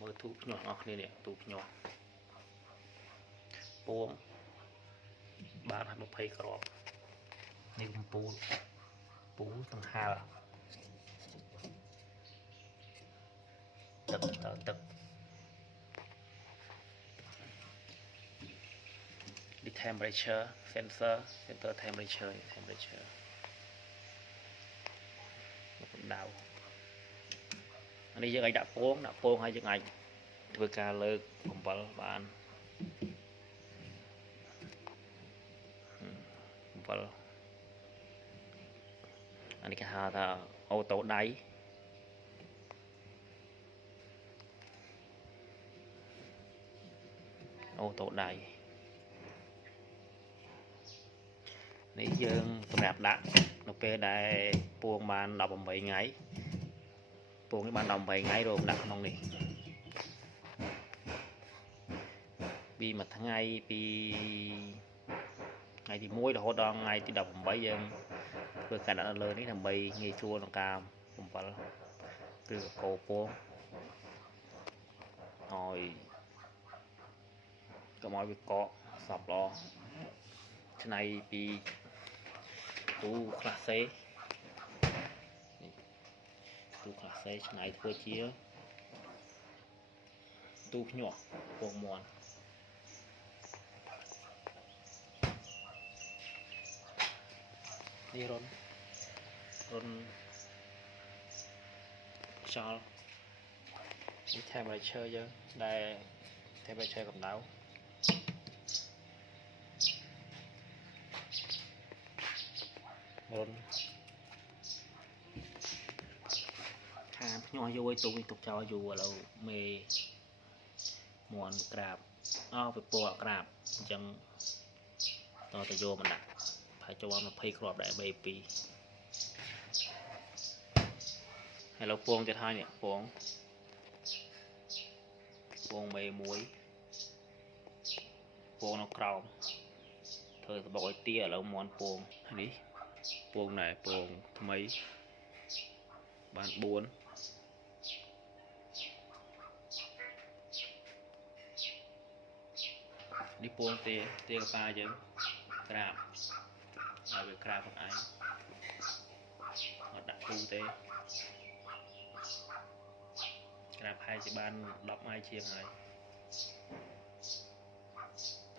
មើលទូភ្ញាស់អស់គ្នានេះទូភ្ញាស់ពួងបានឲ្យ20គ្រាប់នេះកំពូលពូដង្ហាលទឹកទឹក the temperature sensor temperature កម្ដៅអានេះយើងអាចដាក់ពងហើយយើងអាចធ្វើការលើកកំបិលបានកំបិលអានេះគេហៅថាអូតូដៃនេះយើងសម្រាប់ដាក់នៅពេលដែលពួងបាន18ថ្ងៃពួងនេះបាន18ថ្ងៃរហូតដាក់ក្នុងនេះពីមួយថ្ងៃពីថ្ងៃទី1រហូតដល់ថ្ងៃទី18យើងធ្វើការដាក់នៅលើនេះដើម្បីងាយស្រួលក្នុងការបំពល់ឬកោពួងឲ្យកុំឲ្យវាកកសពល្អឆ្នៃពីទូខ្លះសេឆ្នៃធ្វើជាទូភ្ញាស់ពងមាន់នេះរុនខ្យល់នេះ temperature យើងដែល temperature កម្ដៅរុនខាភ្ញាស់យូរឲ្យទុកចោលយូរឥឡូវមេមាន់ក្រាបវាពណ៌ក្រាបអញ្ចឹងតទៅយកមកដាក់ហើយចូល20គ្រាប់ដែរ B2 ហើយលោកពងទៀតហើយនេះពងមេ1ពងនៅក្រោមធ្វើសបុកឲ្យទាឥឡូវមាន់ពងនេះពងណែពងថ្មីបាន4នេះពងទាកប៉ាយើងក្រាបឲ្យវាក្រាបខ្លួនឯងអត់ដាក់គូទេក្រាបហើយជាបាន10ថ្ងៃជាងហើយ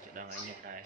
ជិតដល់ថ្ងៃនេះដែរ